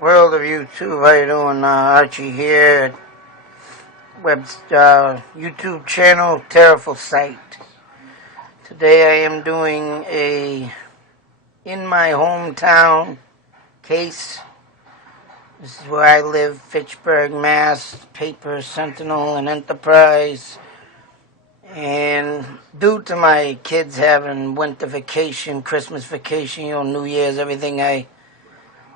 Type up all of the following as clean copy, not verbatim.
World of YouTube, how you doing? Archie here. YouTube channel, Terrible Sight. Today I am doing a in my hometown case. This is where I live, Fitchburg, Mass. Paper, Sentinel, and Enterprise. And due to my kids having winter vacation, Christmas vacation, New Year's, everything, I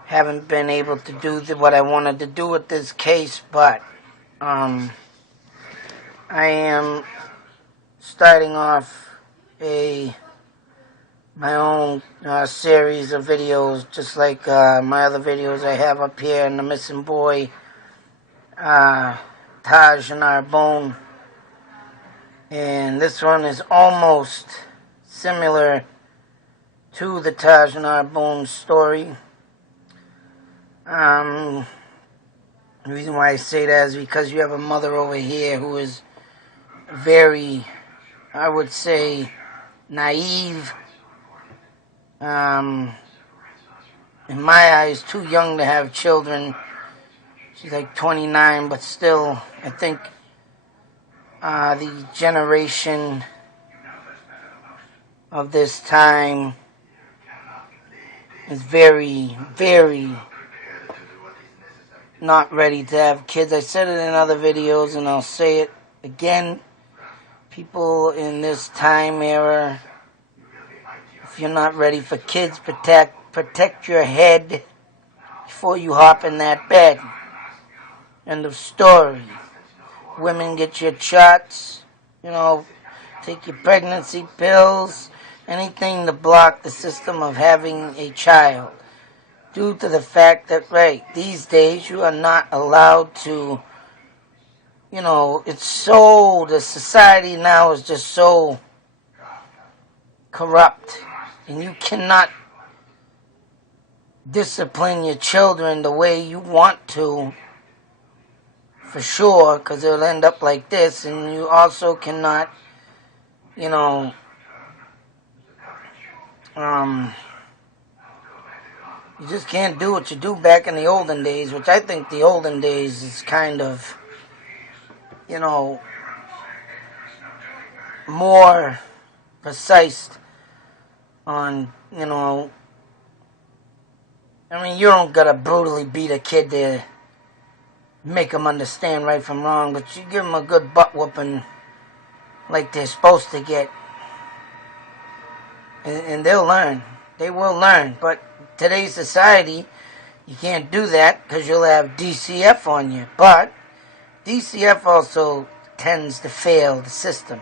haven't been able to do what I wanted to do with this case, but I am starting off my own series of videos, just like my other videos I have up here in the missing boy, Taj Narbonne. And this one is almost similar to the Taj Narbonne story. The reason why I say that is because you have a mother over here who is very, I would say, naive. In my eyes, too young to have children. She's like 29, but still, I think the generation of this time is very, very not ready to have kids. I said it in other videos, and I'll say it again. People in this time era, if you're not ready for kids, protect your head before you hop in that bed. End of story. Women, get your shots, take your pregnancy pills, anything to block the system of having a child. Due to the fact that, these days you are not allowed to, the society now is just so corrupt, and you cannot discipline your children the way you want to, for sure, because it'll end up like this. And you also cannot, you just can't do what you do back in the olden days, which I think the olden days is kind of, more precise on, you don't gotta brutally beat a kid to make them understand right from wrong, but you give them a good butt whooping like they're supposed to get, and they'll learn. They will learn. But today's society, you can't do that because you'll have DCF on you. But DCF also tends to fail the system.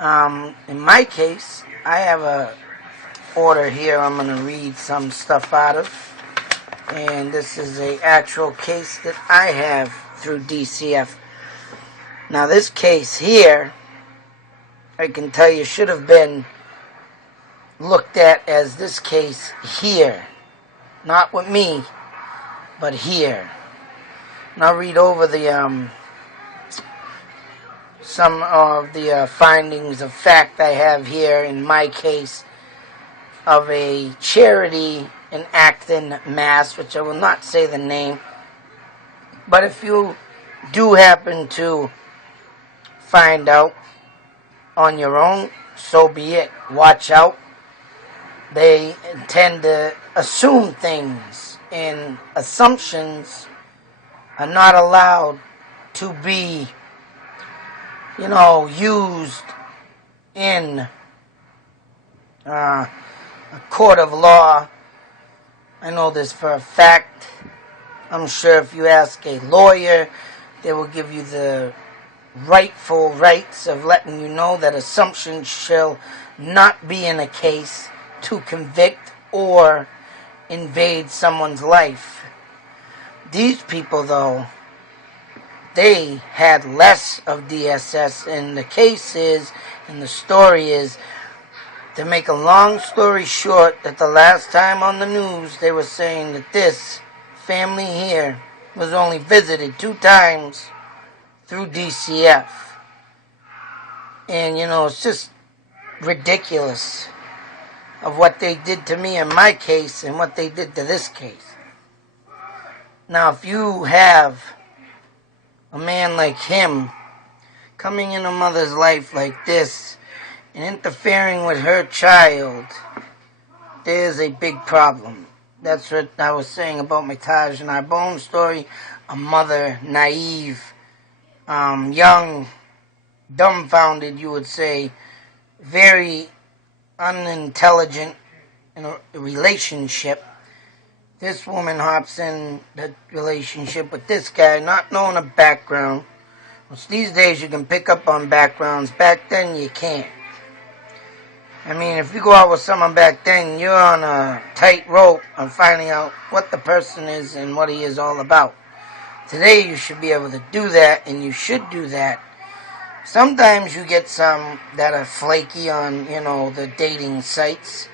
In my case, I have a order here I'm going to read some stuff out of. And this is an actual case that I have through DCF. Now this case here, I can tell you, should have been looked at as this case here. Not with me, but here. And I'll read over the some of the findings of fact I have here in my case of a charity in Acton, Mass., which I will not say the name. But if you do happen to find out on your own, so be it. Watch out. They tend to assume things, and assumptions are not allowed to be, used in a court of law. I know this for a fact. I'm sure if you ask a lawyer, they will give you the rightful rights of letting you know that assumptions shall not be in a case to convict or invade someone's life. These people, though, they had less of DSS, and the case is, and the story is, to make a long story short, that the last time on the news they were saying that this family here was only visited 2 times through DCF. And, it's just ridiculous of what they did to me in my case and what they did to this case. Now, if you have a man like him coming in a mother's life like this and interfering with her child, there's a big problem. That's what I was saying about my Taj and Arbonne story. A mother, naive, young, dumbfounded, you would say, very unintelligent in a relationship. This woman hops in the relationship with this guy, not knowing a background. Which these days you can pick up on backgrounds. Back then you can't. I mean, if you go out with someone back then, you're on a tight rope on finding out what the person is and what he is all about. Today you should be able to do that, and you should do that. Sometimes you get some that are flaky on, the dating sites.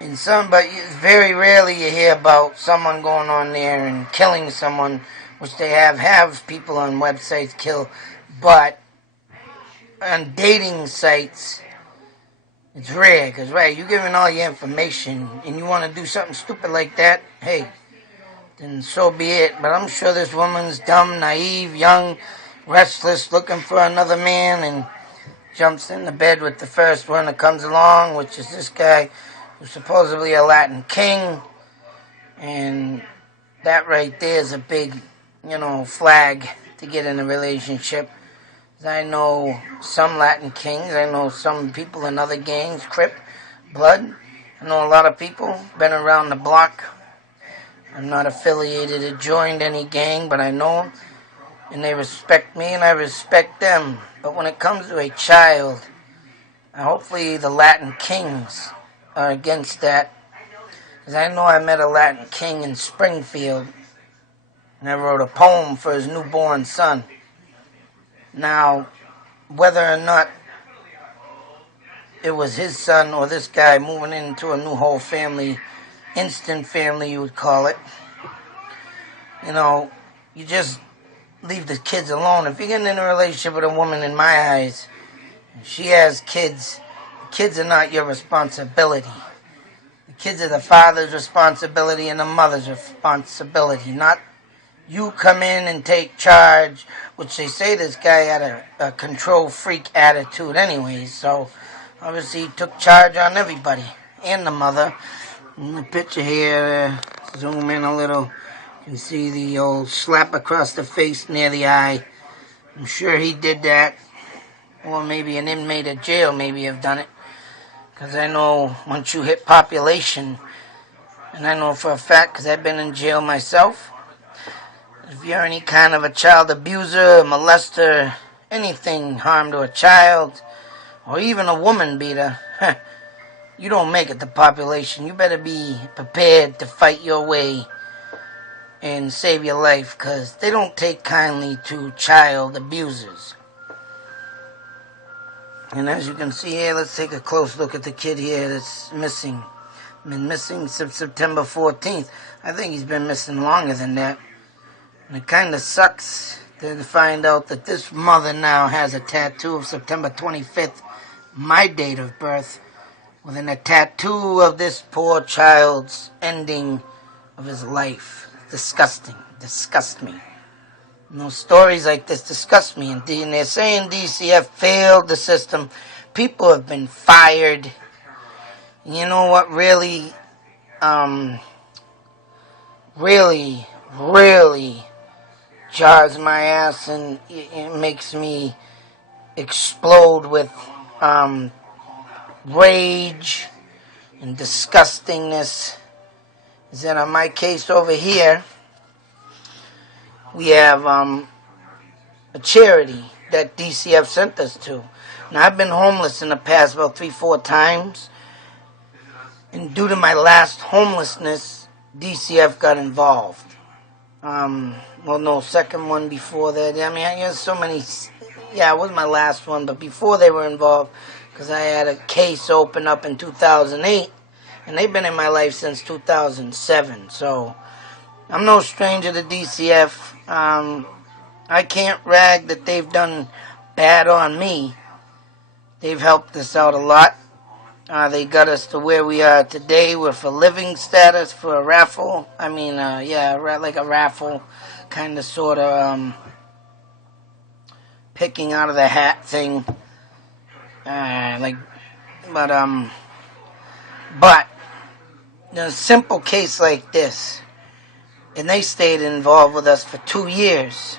But very rarely you hear about someone going on there and killing someone, which they have people on websites kill. But on dating sites, it's rare, because, you're giving all your information, and you want to do something stupid like that, hey, then so be it. But I'm sure this woman's dumb, naive, young, restless, looking for another man, and jumps into bed with the first one that comes along, which is this guy who's supposedly a Latin king. And that right there is a big, flag to get in a relationship. I know some Latin kings. I know some people in other gangs, Crip, Blood. I know a lot of people, been around the block. I'm not affiliated or joined any gang, but I know them. And they respect me, and I respect them. But when it comes to a child, hopefully the Latin kings are against that. Because I know I met a Latin king in Springfield, and I wrote a poem for his newborn son. Now, whether or not it was his son or this guy moving into a new whole family, instant family you would call it, you just leave the kids alone. If you're getting in a relationship with a woman, in my eyes, and she has kids, the kids are not your responsibility. The kids are the father's responsibility and the mother's responsibility, not you come in and take charge, which they say this guy had a control freak attitude anyways, so obviously he took charge on everybody, and the mother. In the picture here, zoom in a little, you can see the old slap across the face near the eye. I'm sure he did that, or maybe an inmate of jail maybe have done it, because I know once you hit population, and I know for a fact because I've been in jail myself, if you're any kind of a child abuser, molester, anything harm to a child, or even a woman beater, you don't make it to population. You better be prepared to fight your way and save your life, because they don't take kindly to child abusers. And as you can see here, let's take a close look at the kid here that's missing. Been missing since September 14th. I think he's been missing longer than that. And it kind of sucks to find out that this mother now has a tattoo of September 25th, my date of birth, within a tattoo of this poor child's ending of his life. Disgusting. Disgust me. Stories like this disgust me. And they're saying DCF failed the system. People have been fired. You know what really jars my ass, and it makes me explode with rage and disgustingness, is that on my case over here, we have a charity that DCF sent us to. Now, I've been homeless in the past about 3-4 times, and due to my last homelessness, DCF got involved. Second one before that. I mean, there's so many. Yeah, it was my last one, but before they were involved, because I had a case open up in 2008, and they've been in my life since 2007. So I'm no stranger to DCF. I can't rag that they've done bad on me. They've helped us out a lot. They got us to where we are today with a living status for a raffle. I mean, like a raffle, kind of, sort of, picking out of the hat thing. But in a simple case like this, and they stayed involved with us for 2 years.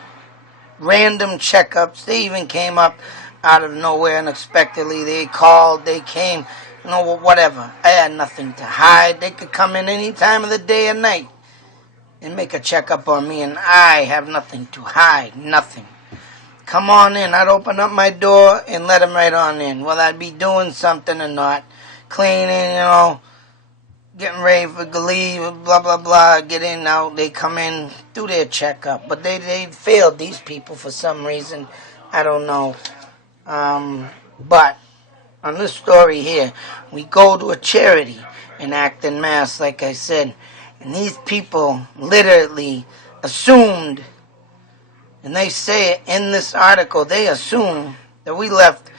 Random checkups. They even came up out of nowhere unexpectedly. They called, they came, whatever. I had nothing to hide. They could come in any time of the day or night and make a checkup on me, and I have nothing to hide. Nothing. Come on in. I'd open up my door and let them right on in. Whether I'd be doing something or not. Cleaning, getting ready for leave, blah, blah, blah, get in, out, they come in, do their checkup. But they failed these people for some reason. I don't know. But on this story here, we go to a charity in Acton, Mass, like I said. And these people literally assumed, and they say it in this article, they assume that we left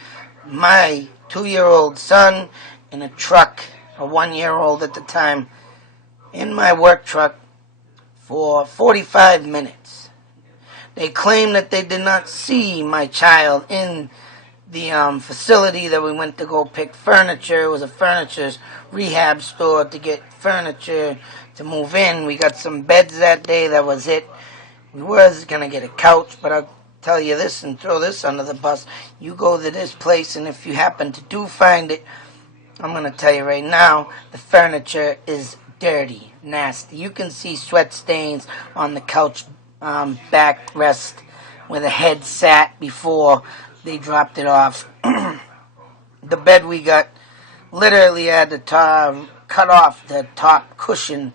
my 2-year-old son in a truck, a 1-year-old at the time, in my work truck for 45 minutes. They claim that they did not see my child in the facility that we went to go pick furniture. It was a furniture rehab store to get furniture to move in. We got some beds that day, that was it. We was going to get a couch, but I'll tell you this and throw this under the bus. You go to this place, and if you happen to do find it, I'm going to tell you right now, the furniture is dirty, nasty. You can see sweat stains on the couch backrest where the head sat before they dropped it off. The bed we got, literally had to cut off the top cushion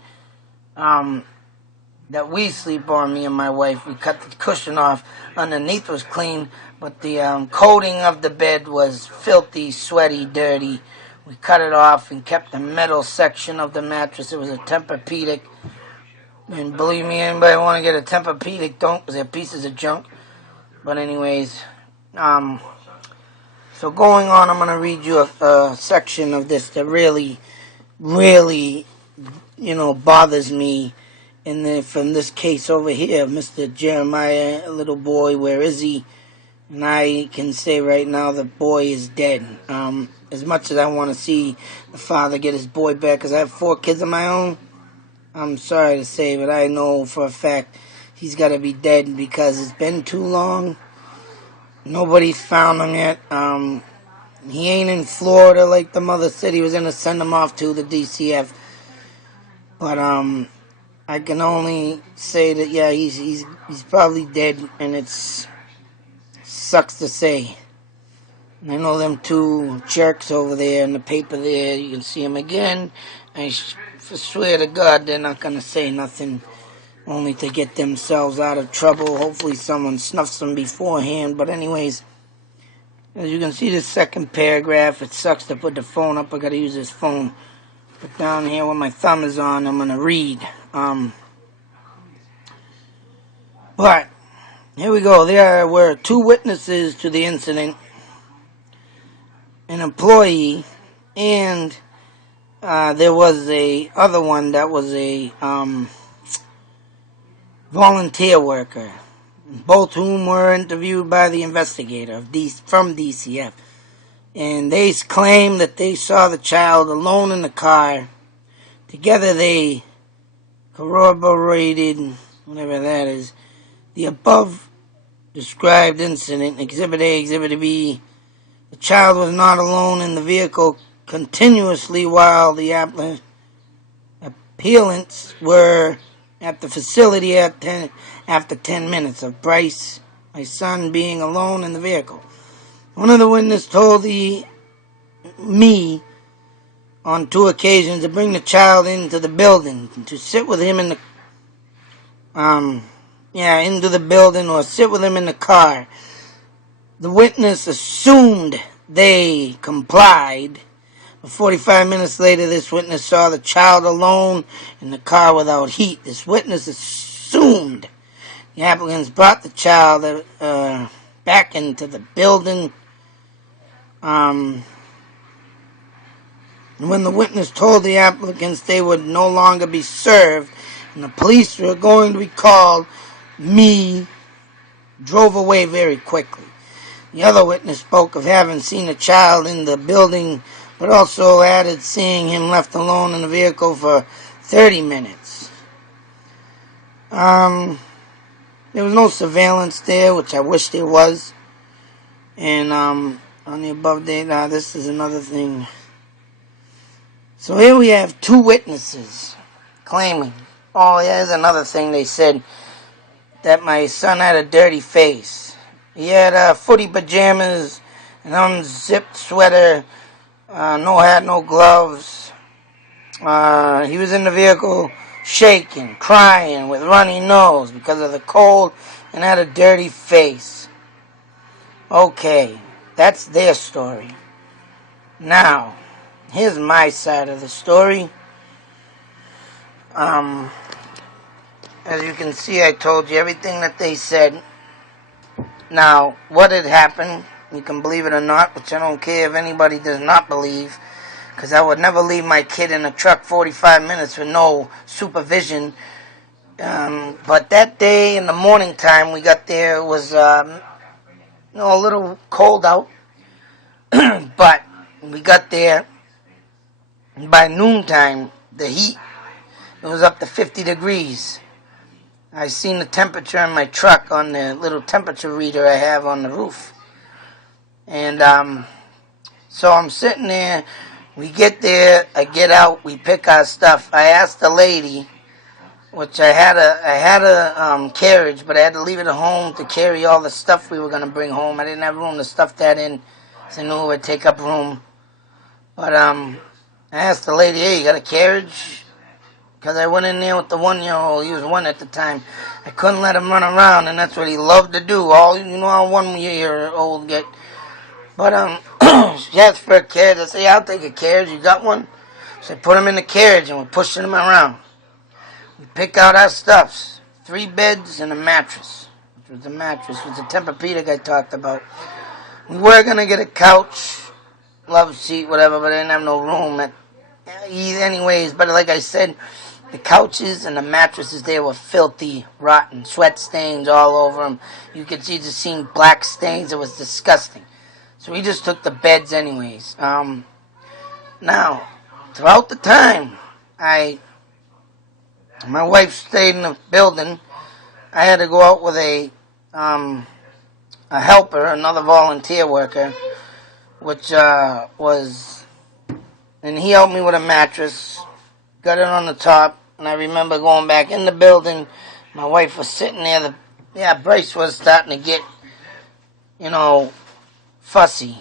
that we sleep on, me and my wife. We cut the cushion off. Underneath was clean, but the coating of the bed was filthy, sweaty, dirty. We cut it off and kept the metal section of the mattress. It was a Tempur-Pedic. And believe me, anybody want to get a Tempur-Pedic, don't, because they're pieces of junk. But anyways, so going on, I'm going to read you a section of this that really, really, bothers me. From this case over here, Mr. Jeremiah, little boy, where is he? And I can say right now the boy is dead. As much as I want to see the father get his boy back, because I have 4 kids of my own, I'm sorry to say, but I know for a fact he's got to be dead because it's been too long. Nobody's found him yet. He ain't in Florida like the mother said he was going to send him off to, the DCF. But I can only say that, yeah, he's probably dead, and it's sucks to say. And I know them 2 jerks over there in the paper there, you can see them again. I swear to God they're not going to say nothing, only to get themselves out of trouble. Hopefully someone snuffs them beforehand. But anyways, as you can see the second paragraph, it sucks to put the phone up. I got to use this phone. But down here where my thumb is on, I'm going to read. But here we go. There were 2 witnesses to the incident, an employee, and there was a other one that was a volunteer worker, both whom were interviewed by the investigator from DCF. And they claim that they saw the child alone in the car. Together they corroborated, whatever that is, the above described incident. Exhibit A, Exhibit B. The child was not alone in the vehicle continuously while the appellants were at the facility after 10 minutes of Bryce, my son, being alone in the vehicle. One of the witnesses told me on 2 occasions to bring the child into the building, to sit with him in the into the building or sit with him in the car. The witness assumed they complied. 45 minutes later, this witness saw the child alone in the car without heat. This witness assumed the applicants brought the child back into the building. And when the witness told the applicants they would no longer be served and the police were going to be called, me drove away very quickly. The other witness spoke of having seen a child in the building, but also added seeing him left alone in the vehicle for 30 minutes. There was no surveillance there, which I wish there was. And on the above date, this is another thing. So here we have two witnesses claiming. Oh, here's another thing they said, that my son had a dirty face. He had footy pajamas, an unzipped sweater, no hat, no gloves. He was in the vehicle shaking, crying, with runny nose because of the cold, and had a dirty face. Okay, that's their story. Now, here's my side of the story. As you can see, I told you everything that they said. Now, what had happened, you can believe it or not, which I don't care if anybody does not believe, because I would never leave my kid in a truck 45 minutes with no supervision. But that day in the morning time we got there, it was a little cold out. But we got there, and by noontime, the heat, it was up to 50 degrees. I seen the temperature in my truck on the little temperature reader I have on the roof. And so I'm sitting there. We get there. I get out. We pick our stuff. I asked the lady, which I had a carriage, but I had to leave it at home to carry all the stuff we were going to bring home. I didn't have room to stuff that in, so I knew it would take up room. But I asked the lady, hey, you got a carriage? Because I went in there with the 1-year-old. He was 1 at the time. I couldn't let him run around, and that's what he loved to do. All, you know how 1-year-old get. But she asked for a carriage. I said, yeah, I'll take a carriage. You got one? So I put him in the carriage, and we're pushing him around. We pick out our stuffs. 3 beds and a mattress. Which was the mattress. It was the Tempur-Pedic I talked about. We were going to get a couch, love seat, whatever, but I didn't have no room. Anyways, but like I said, the couches and the mattresses there were filthy, rotten, sweat stains all over them. You could see just seeing black stains. It was disgusting. So we just took the beds anyways. Now, throughout the time, my wife stayed in the building. I had to go out with a helper, another volunteer worker, which and he helped me with a mattress, got it on the top, and I remember going back in the building. My wife was sitting there. Bryce was starting to get, fussy.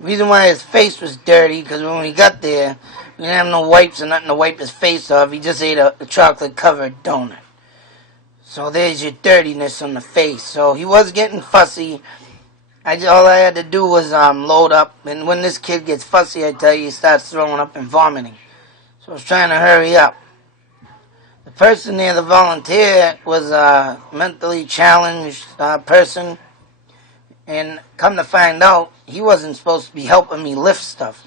The reason why his face was dirty, because when we got there, we didn't have no wipes or nothing to wipe his face off. He just ate a chocolate-covered donut. So there's your dirtiness on the face. So he was getting fussy. All I had to do was load up. And when this kid gets fussy, I tell you, he starts throwing up and vomiting. So I was trying to hurry up. The person there, the volunteer, was a mentally challenged person. And come to find out, he wasn't supposed to be helping me lift stuff.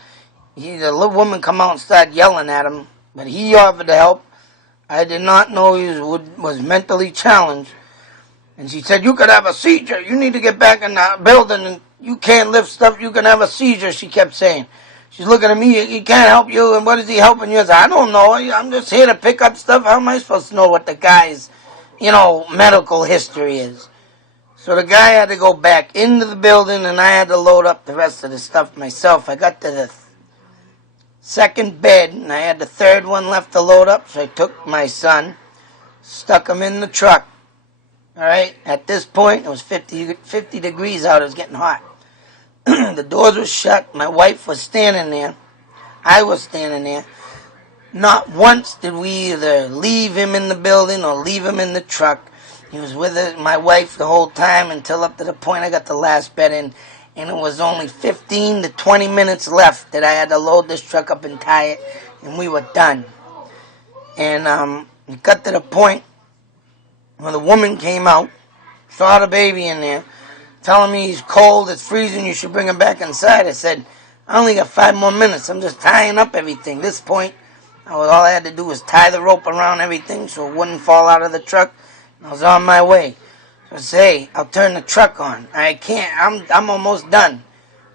The little woman come out and started yelling at him, but he offered to help. I did not know he was mentally challenged. And she said, you could have a seizure. You need to get back in the building, and you can't lift stuff. You can have a seizure, she kept saying. She's looking at me, he can't help you, and what is he helping you? I said, I don't know. I'm just here to pick up stuff. How am I supposed to know what the guy's, medical history is? So the guy had to go back into the building, and I had to load up the rest of the stuff myself. I got to the second bed, and I had the third one left to load up, so I took my son, stuck him in the truck. All right, at this point, it was 50 degrees out. It was getting hot. The doors were shut. My wife was standing there. I was standing there. Not once did we either leave him in the building or leave him in the truck. He was with my wife the whole time until up to the point I got the last bed in. And it was only 15 to 20 minutes left that I had to load this truck up and tie it. And we were done. And it got to the point when the woman came out, saw the baby in there, telling me he's cold, it's freezing, you should bring him back inside. I said, I only got 5 more minutes. I'm just tying up everything. At this point, all I had to do was tie the rope around everything so it wouldn't fall out of the truck. And I was on my way. So I said, hey, I'll turn the truck on. I can't. I'm almost done.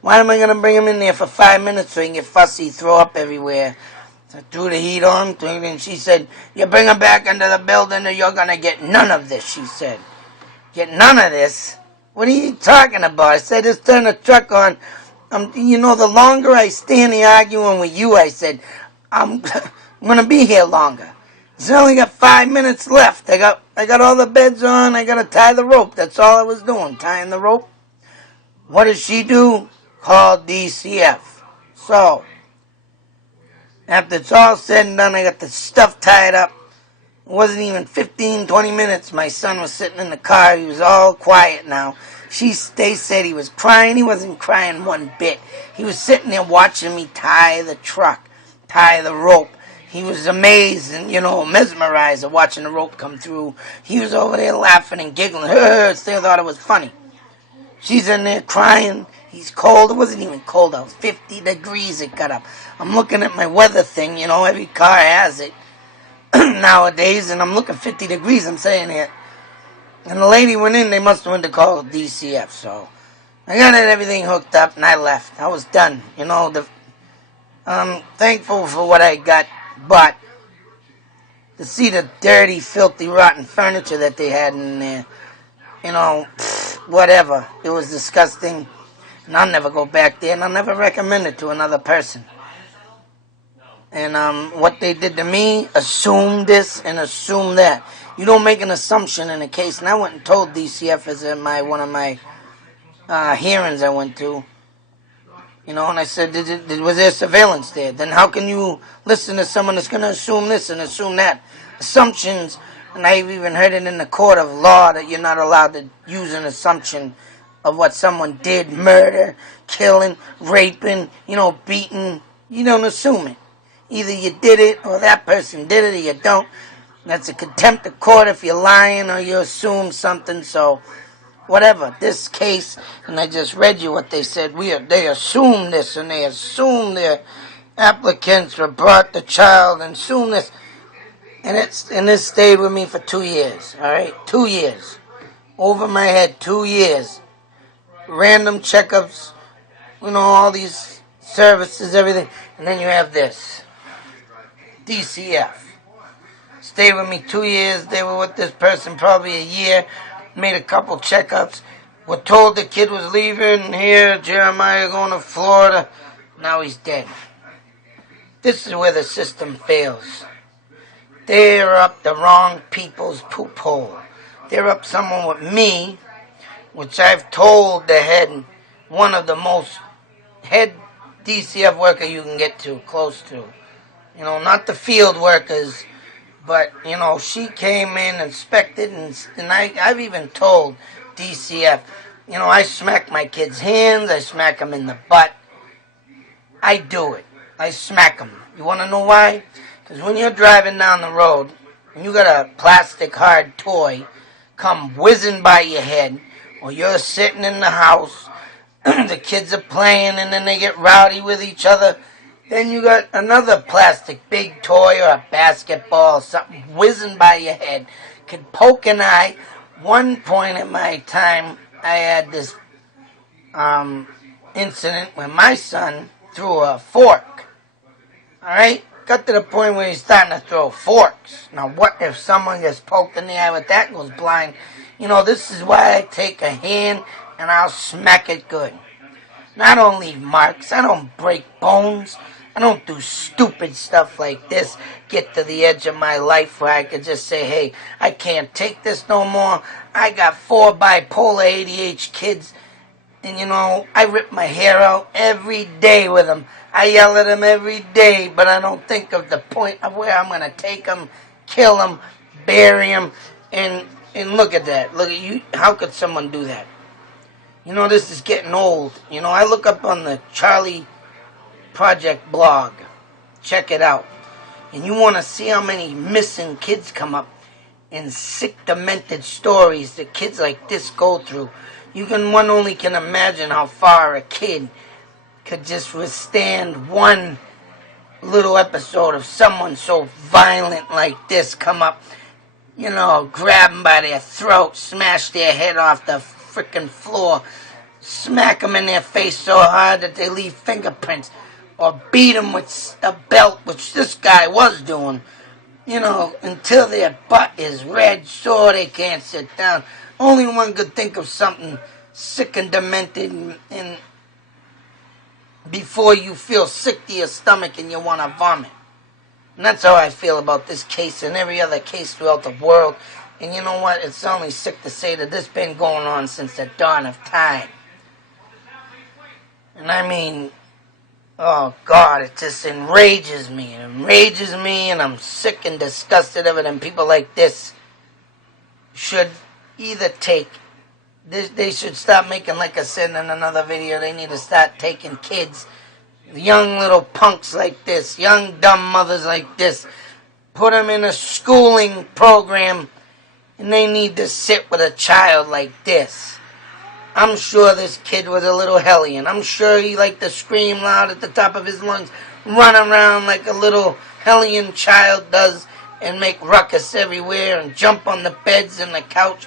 Why am I going to bring him in there for 5 minutes so he can get fussy, throw up everywhere? So I threw the heat on, and she said, you bring him back into the building or you're going to get none of this, she said. Get none of this? What are you talking about? I said, just turn the truck on. The longer I stand here arguing with you, I said, I'm going to be here longer. I only got 5 minutes left. I got all the beds on. I got to tie the rope. That's all I was doing, tying the rope. What does she do? Call DCF. So, after it's all said and done, I got the stuff tied up. It wasn't even 15, 20 minutes. My son was sitting in the car. He was all quiet now. They said he was crying. He wasn't crying one bit. He was sitting there watching me tie the truck, tie the rope. He was amazed and, mesmerized at watching the rope come through. He was over there laughing and giggling. They thought it was funny. She's in there crying. He's cold. It wasn't even cold out. 50 degrees it got up. I'm looking at my weather thing. Every car has it nowadays. And I'm looking 50 degrees. I'm saying it. And the lady went in. They must have went to call DCF. So I got everything hooked up and I left. I was done. I'm thankful for what I got. But to see the dirty, filthy, rotten furniture that they had in there, whatever. It was disgusting. And I'll never go back there, and I'll never recommend it to another person. And what they did to me, assume this and assume that. You don't make an assumption in a case. And I went and told DCF as in one of my hearings I went to. And I said, was there surveillance there? Then how can you listen to someone that's going to assume this and assume that? Assumptions, and I've even heard it in the court of law that you're not allowed to use an assumption of what someone did, murder, killing, raping, beating. You don't assume it. Either you did it or that person did it or you don't. That's a contempt of court if you're lying or you assume something, so whatever. This case, and I just read you what they said, they assumed this and they assumed their applicants were brought the child and assumed this. And this stayed with me for 2 years, all right? 2 years. Over my head, 2 years. Random checkups, all these services, everything. And then you have this. DCF. Stayed with me 2 years. They were with this person probably a year. Made a couple checkups. Were told the kid was leaving here. Jeremiah going to Florida. Now he's dead. This is where the system fails. They're up the wrong people's poop hole. They're up someone with me, which I've told the head, one of the most head DCF worker you can get to, close to. Not the field workers, but, she came in, inspected, and I've even told DCF, I smack my kids' hands, I smack them in the butt. I do it. I smack them. You want to know why? Because when you're driving down the road, and you got a plastic hard toy come whizzing by your head, or you're sitting in the house, the kids are playing, and then they get rowdy with each other, then you got another plastic big toy or a basketball, something whizzing by your head, could poke an eye. One point in my time, I had this incident where my son threw a fork. All right? Got to the point where he's starting to throw forks. Now, what if someone gets poked in the eye with that and goes blind? This is why I take a hand and I'll smack it good. And I don't leave marks. I don't break bones. I don't do stupid stuff like this. Get to the edge of my life where I could just say, hey, I can't take this no more. I got 4 bipolar ADHD kids. And, I rip my hair out every day with them. I yell at them every day, but I don't think of the point of where I'm going to take them, kill them, bury them, and look at that. Look at you. How could someone do that? This is getting old. I look up on the Charlie Project blog. Check it out. And you want to see how many missing kids come up and sick, demented stories that kids like this go through. One only can imagine how far a kid could just withstand one little episode of someone so violent like this come up, grab them by their throat, smash their head off the frickin' floor, smack them in their face so hard that they leave fingerprints, or beat them with a belt, which this guy was doing, until their butt is red, sore, they can't sit down. Only one could think of something sick and demented and before you feel sick to your stomach and you want to vomit. And that's how I feel about this case and every other case throughout the world. And you know what? It's only sick to say that this has been going on since the dawn of time. And I mean, oh God, it just enrages me. It enrages me, and I'm sick and disgusted of it. And people like this should either take, they should stop making, like I said in another video, they need to start taking kids, young little punks like this, young dumb mothers like this, put them in a schooling program, and they need to sit with a child like this. I'm sure this kid was a little hellion. I'm sure he liked to scream loud at the top of his lungs, run around like a little hellion child does, and make ruckus everywhere, and jump on the beds and the couch.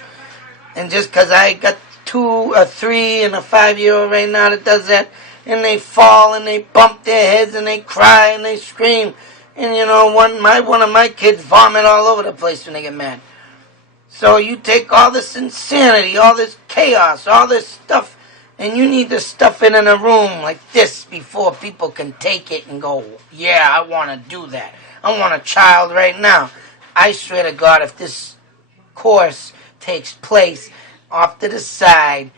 And just because I got 2, a 3, and a 5-year-old right now that does that, and they fall and they bump their heads and they cry and they scream, and one of my kids vomit all over the place when they get mad. So you take all this insanity, all this chaos, all this stuff, and you need to stuff it in a room like this before people can take it and go, yeah, I want to do that. I want a child right now. I swear to God, if this course takes place off to the side,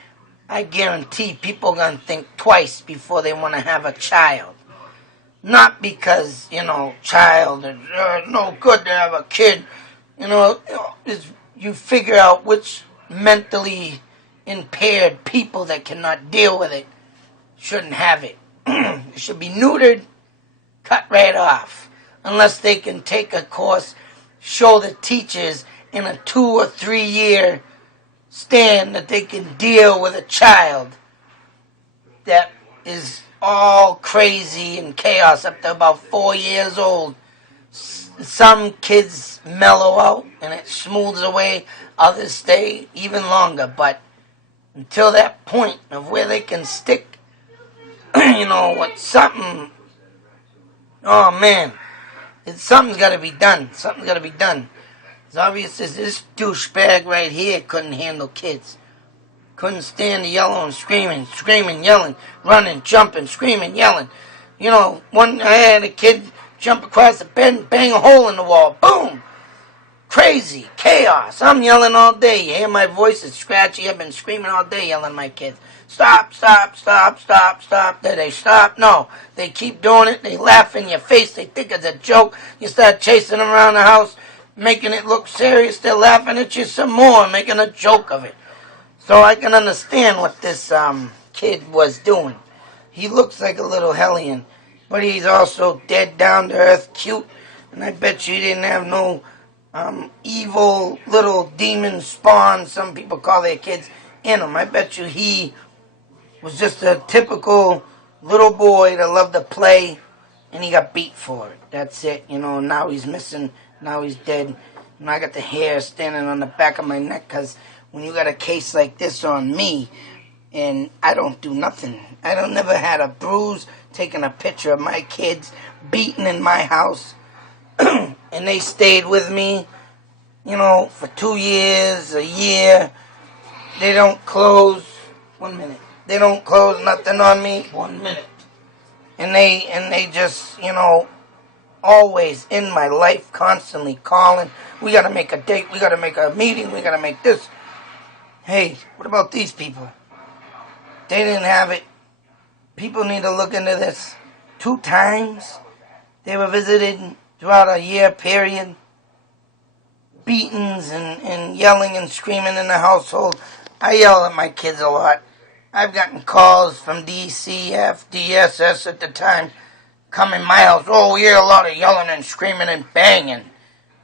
I guarantee people are going to think twice before they want to have a child. Not because, child is no good to have a kid. You figure out which mentally impaired people that cannot deal with it shouldn't have it. It should be neutered, cut right off. Unless they can take a course, show the teachers in a 2 or 3 year stand that they can deal with a child that is all crazy and chaos up to about 4 years old. Some kids mellow out and it smooths away, others stay even longer, but until that point of where they can stick, with something, oh man, something's got to be done. Something's got to be done. It's obvious as this douchebag right here couldn't handle kids. Couldn't stand the yelling, screaming, yelling, running, jumping, screaming, yelling. I had a kid jump across the bed and bang a hole in the wall. Boom! Crazy. Chaos. I'm yelling all day. You hear my voice? It's scratchy. I've been screaming all day yelling at my kids. Stop, stop, stop, stop, stop. Did they stop? No. They keep doing it. They laugh in your face. They think it's a joke. You start chasing them around the house, making it look serious. They're laughing at you some more, making a joke of it. So I can understand what this kid was doing. He looks like a little hellion, but he's also dead, down to earth, cute, and I bet you he didn't have no evil little demon spawn, some people call their kids, in him. I bet you he was just a typical little boy that loved to play, and he got beat for it. That's it, now he's missing, now he's dead, and I got the hair standing on the back of my neck, because when you got a case like this on me, and I don't do nothing, I don't never had a bruise, taking a picture of my kids beaten in my house, and they stayed with me, for 2 years, a year. They don't close, 1 minute, they don't close nothing on me, 1 minute. And they just, always in my life, constantly calling, we gotta make a date, we gotta make a meeting, we gotta make this. Hey, what about these people? They didn't have it. People need to look into this. 2 times they were visited throughout a year period. Beatings and yelling and screaming in the household. I yell at my kids a lot. I've gotten calls from DCF, DSS at the time, come in my house. Oh, we hear a lot of yelling and screaming and banging.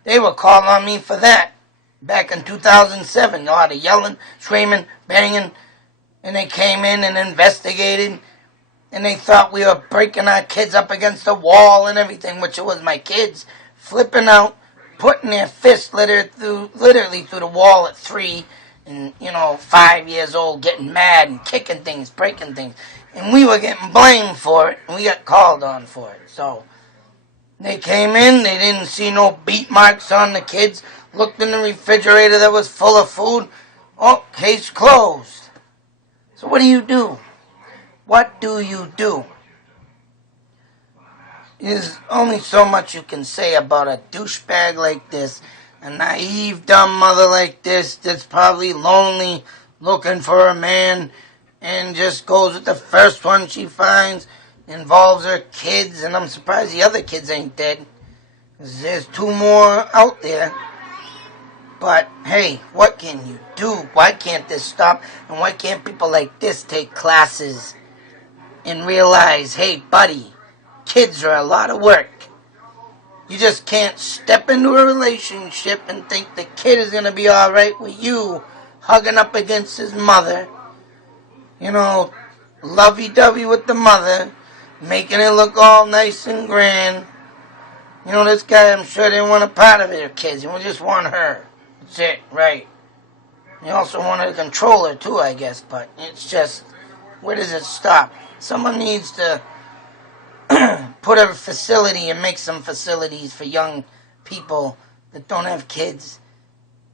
They were calling on me for that back in 2007. A lot of yelling, screaming, banging. And they came in and investigated. and they thought we were breaking our kids up against the wall and everything, which it was my kids flipping out, putting their fist literally through the wall at 3 and 5 years old, getting mad and kicking things, breaking things, and we were getting blamed for it, and we got called on for it. So they came in, they didn't see no beat marks on the kids, looked in the refrigerator that was full of food. Oh, case closed. So what do you do? What do you do? There's only so much you can say about a douchebag like this, a naive, dumb mother like this that's probably lonely, looking for a man, and just goes with the first one she finds, involves her kids, and I'm surprised the other kids ain't dead, 'cause there's 2 more out there. But, hey, what can you do? Why can't this stop? And why can't people like this take classes and realize, hey, buddy, kids are a lot of work. You just can't step into a relationship and think the kid is going to be all right with you hugging up against his mother. Lovey-dovey with the mother, making it look all nice and grand. This guy, I'm sure didn't want a part of her kids. He just want her. That's it, right. He also wanted to control her too, I guess, but it's just, where does it stop? Someone needs to put a facility and make some facilities for young people that don't have kids,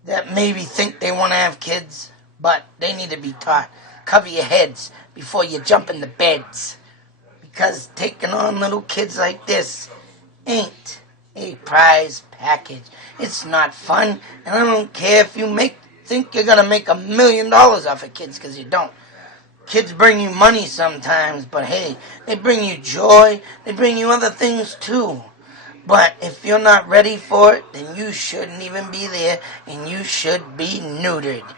that maybe think they want to have kids, but they need to be taught. Cover your heads before you jump in the beds, because taking on little kids like this ain't a prize package. It's not fun, and I don't care if you think you're gonna make $1 million off of kids, because you don't. Kids bring you money sometimes, but hey, they bring you joy, they bring you other things too. But if you're not ready for it, then you shouldn't even be there, and you should be neutered.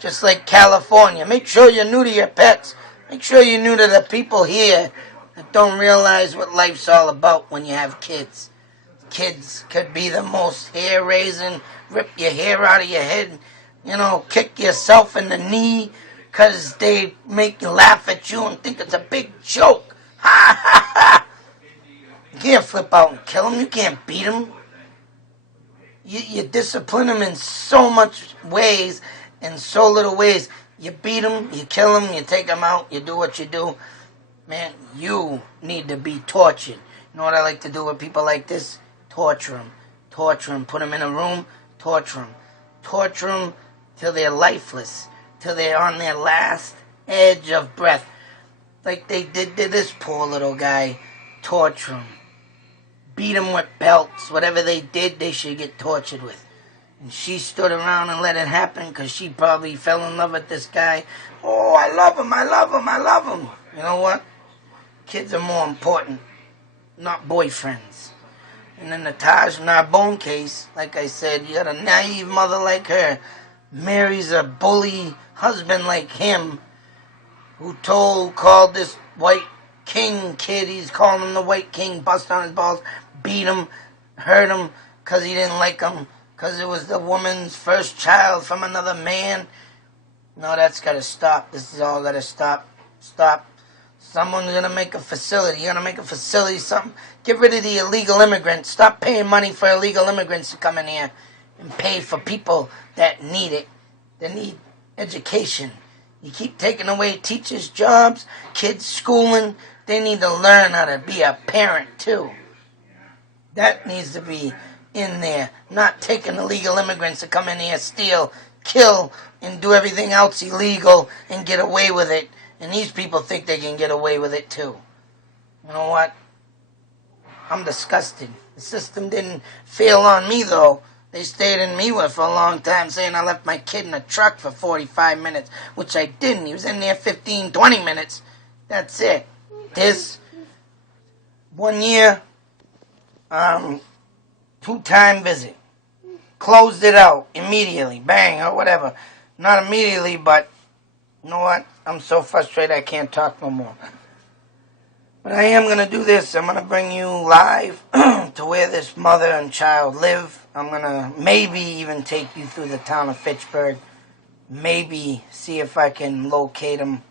Just like California, make sure you're new to your pets. Make sure you're new to the people here that don't realize what life's all about when you have kids. Kids could be the most hair-raising, rip your hair out of your head, kick yourself in the knee because they make you laugh at you and think it's a big joke. Ha ha ha! You can't flip out and kill them. You can't beat them. You discipline them in so much ways, in so little ways. You beat them, you kill them, you take them out, you do what you do. Man, you need to be tortured. You know what I like to do with people like this? Torture them. Torture them. Put them in a room, torture them. Torture them till they're lifeless, till they're on their last edge of breath. Like they did to this poor little guy. Torture him. Beat him with belts. Whatever they did, they should get tortured with. And she stood around and let it happen because she probably fell in love with this guy. Oh, I love him, I love him, I love him. You know what? Kids are more important, not boyfriends. And in the Taj Narbonne case, like I said, you got a naive mother like her, marries a bully husband like him, who called this white king kid, he's calling him the white king, bust on his balls, beat him, hurt him, because he didn't like him, because it was the woman's first child from another man. No, that's got to stop. This is all got to stop. Stop. Someone's going to make a facility. You're going to make a facility, something. Get rid of the illegal immigrants. Stop paying money for illegal immigrants to come in here and pay for people that need it. They need education. You keep taking away teachers' jobs, kids' schooling. They need to learn how to be a parent, too. That needs to be in there. Not taking illegal immigrants to come in here, steal, kill, and do everything else illegal and get away with it. And these people think they can get away with it, too. You know what? I'm disgusted. The system didn't fail on me, though. They stayed in me with for a long time, saying I left my kid in a truck for 45 minutes, which I didn't. He was in there 15, 20 minutes. That's it. This 1 year, 2-time visit. Closed it out immediately. Bang, or whatever. Not immediately, but you know what? I'm so frustrated I can't talk no more. But I am going to do this. I'm going to bring you live to where this mother and child live. I'm going to maybe even take you through the town of Fitchburg. Maybe see if I can locate them.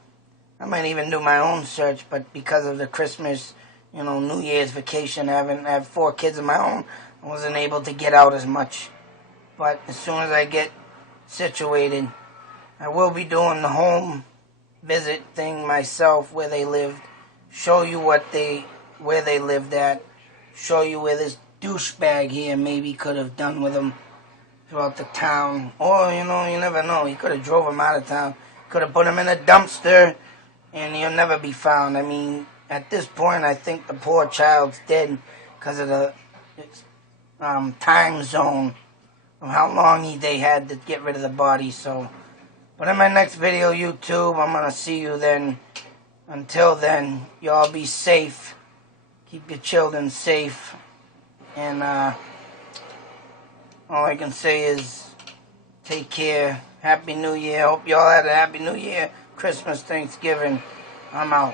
I might even do my own search, but because of the Christmas, New Year's vacation, having have 4 kids of my own, I wasn't able to get out as much. But as soon as I get situated, I will be doing the home visit thing myself, where they lived, show you where they lived at, show you where this douchebag here maybe could have done with them throughout the town. Or, you never know. He could have drove him out of town. Could have put him in a dumpster, and he'll never be found. I mean, at this point, I think the poor child's dead because of the time zone of how long they had to get rid of the body. So, but in my next video, YouTube, I'm going to see you then. Until then, y'all be safe. Keep your children safe. And all I can say is take care. Happy New Year. Hope y'all had a Happy New Year, Christmas, Thanksgiving. I'm out.